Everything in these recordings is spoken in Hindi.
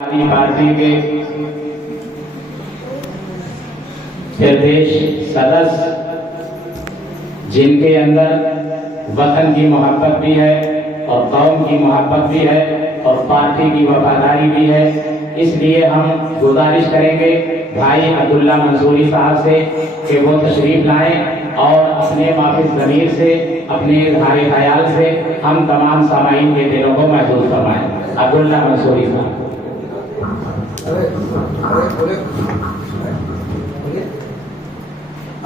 पार्टी के प्रदेश सदस्य जिनके अंदर वतन की मोहब्बत भी है और कौम की मोहब्बत भी है और पार्टी की वफादारी भी है, इसलिए हम गुजारिश करेंगे भाई अब्दुल्ला मंसूरी साहब से कि वो तशरीफ लाएं और अपने वापिस ज़मीर से, अपने इज़हार ख्याल से हम तमाम सामाईन के दिलों को महसूस करवाएं। अब्दुल्ला मंसूरी साहब।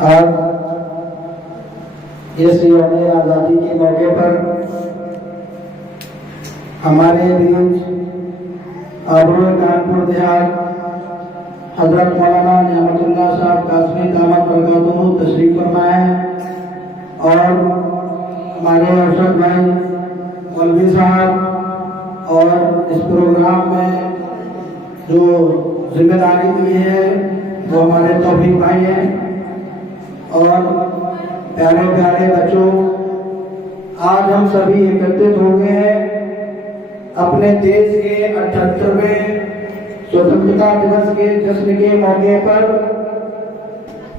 आज इस यौम आज़ादी के मौके पर हमारे बीच आबरू कानपुर देहात हजरत मौलाना नियामतुल्लाह साहब कासमी दामत बरकातुहू तशरीफ फरमाए और हमारे अरशद भाई मौलवी साहब और इस प्रोग्राम में जो जिम्मेदारी दी है वो हमारे तौफीक भाई हैं। और प्यारे प्यारे बच्चों, आज हम सभी एकत्रित हो गए हैं अपने देश के 78वें स्वतंत्रता दिवस के जश्न के मौके पर।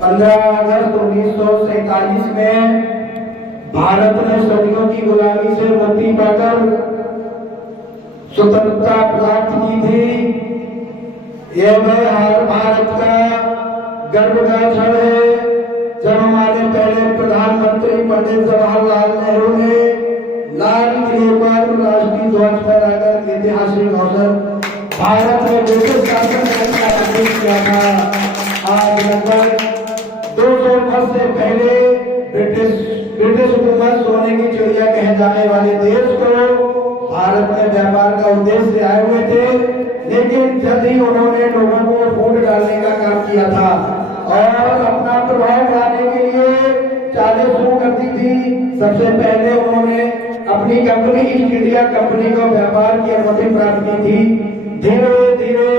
15 अगस्त 1947 में भारत ने सदियों की गुलामी से मुक्ति पाकर स्वतंत्रता प्राप्त की थी। यह भारत का गर्व का क्षण है जब हमारे पहले प्रधानमंत्री पंडित जवाहरलाल नेहरू ने लाल किले पर राष्ट्रीय ध्वज फहराकर ऐतिहासिक अवसर भारत में ब्रिटिश शासन का आदेश किया था। आज लगभग 200 वर्ष से पहले ब्रिटिश हुकूमत सोने की चिड़िया कहे जाने वाले देश को भारत में व्यापार का उद्देश्य से आए हुए थे, लेकिन जल्द ही उन्होंने लोगों को फूट डालने का काम किया था और अपना प्रभाव बढ़ाने के लिए चालें शुरू कर दी थी। सबसे पहले उन्होंने अपनी कंपनी ईस्ट इंडिया कंपनी को व्यापार की अनुमति प्राप्त की थी। धीरे धीरे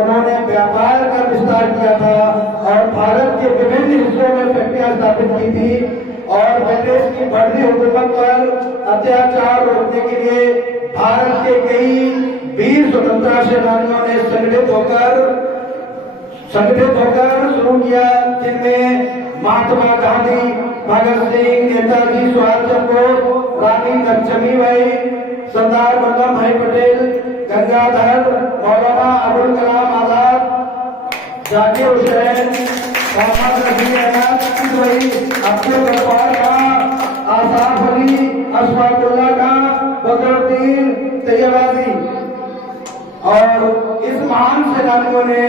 उन्होंने व्यापार का विस्तार किया था और भारत के विभिन्न हिस्सों में फैक्ट्रियां स्थापित की थी और ब्रिटिश की बढ़ती हुकूमत पर अत्याचार रोकने के लिए भारत के कई वीर स्वतंत्रता सेनानियों ने संगठित होकर शुरू किया, जिनमें महात्मा गांधी, भगत सिंह, नेताजी सुभाष चंद्र बोस, रानी लक्ष्मीबाई, सरदार वल्लभ भाई पटेल, गंगाधर, मौलाना अबुल कलाम आजाद, जाकिर हुसैन, मोहम्मद रफी अहमद, अब्दुल गफ्फार खां, आसाफ अली, अशफाकुल्लाह खां, बदरुद्दीन तैयबाजी। और इस महान सेनानियों ने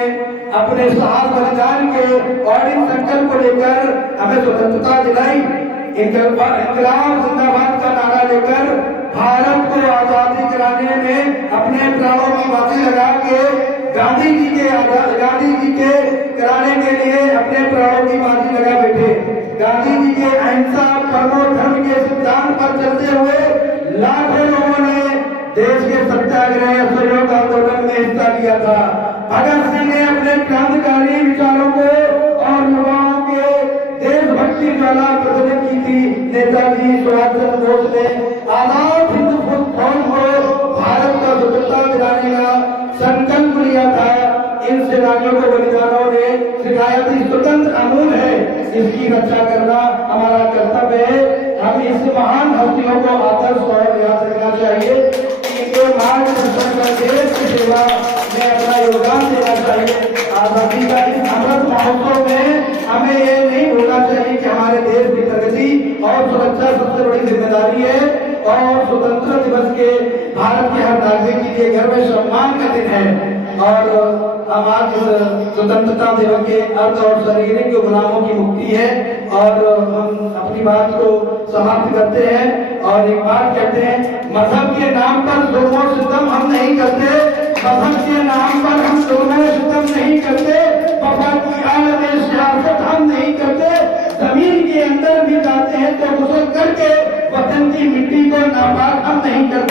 अपने साहस बलिदान के और इन संकल्प को लेकर हमें स्वतंत्रता दिलाई। इंकलाब जिंदाबाद का नारा लेकर भारत को आजादी कराने में अपने प्राणों की बाजी लगा के गांधी जी के कराने के लिए अपने प्राणों की बाजी लगा बैठे। गांधी जी के अहिंसा परमो धर्म के सिद्धांत पर चलते हुए लाखों लोगों ने देश के सत्याग्रह असहयोग आंदोलन में हिस्सा लिया था। भगत सिंह ने अपने क्रांतिकारी विचारों को और युवाओं के देशभक्ति ज्वाला प्रज्वलित की थी। नेताजी सुभाष चंद्र बोस ने आजाद हिंद फौज को भारत का स्वतंत्रता दिलाने का संकल्प लिया था। इन सेनानियों को बलिदानों ने सिखाया थी स्वतंत्र अमूल है, इसकी रक्षा करना हमारा कर्तव्य है। हम इस महान हस्तियों को आदर्श और याद रखना चाहिए। इनके मार्गदर्शन का देश की सेवा में अपना योगदान देना चाहिए। आजादी का इस अमृत महोत्सव में हमें ये नहीं भूलना चाहिए कि हमारे देश की प्रगति और सुरक्षा सबसे बड़ी जिम्मेदारी है और स्वतंत्रता दिवस के भारत के हर नागरिक के लिए गर्व सम्मान का दिन है। और हम आज स्वतंत्रता दिवस के अर्थ और शारीरिक गुलामों की मुक्ति है और हम अपनी बात को समाप्त करते हैं और एक बात कहते हैं, मजहब के नाम पर जुल्म और सितम हम नहीं करते, मजहब के नाम पर हम जुल्म और सितम नहीं करते, वफा की आड़ में सियासत हम नहीं करते, जमीन के अंदर भी जाते हैं तो गुस्ल करके वतन की मिट्टी को नापाक हम नहीं करते।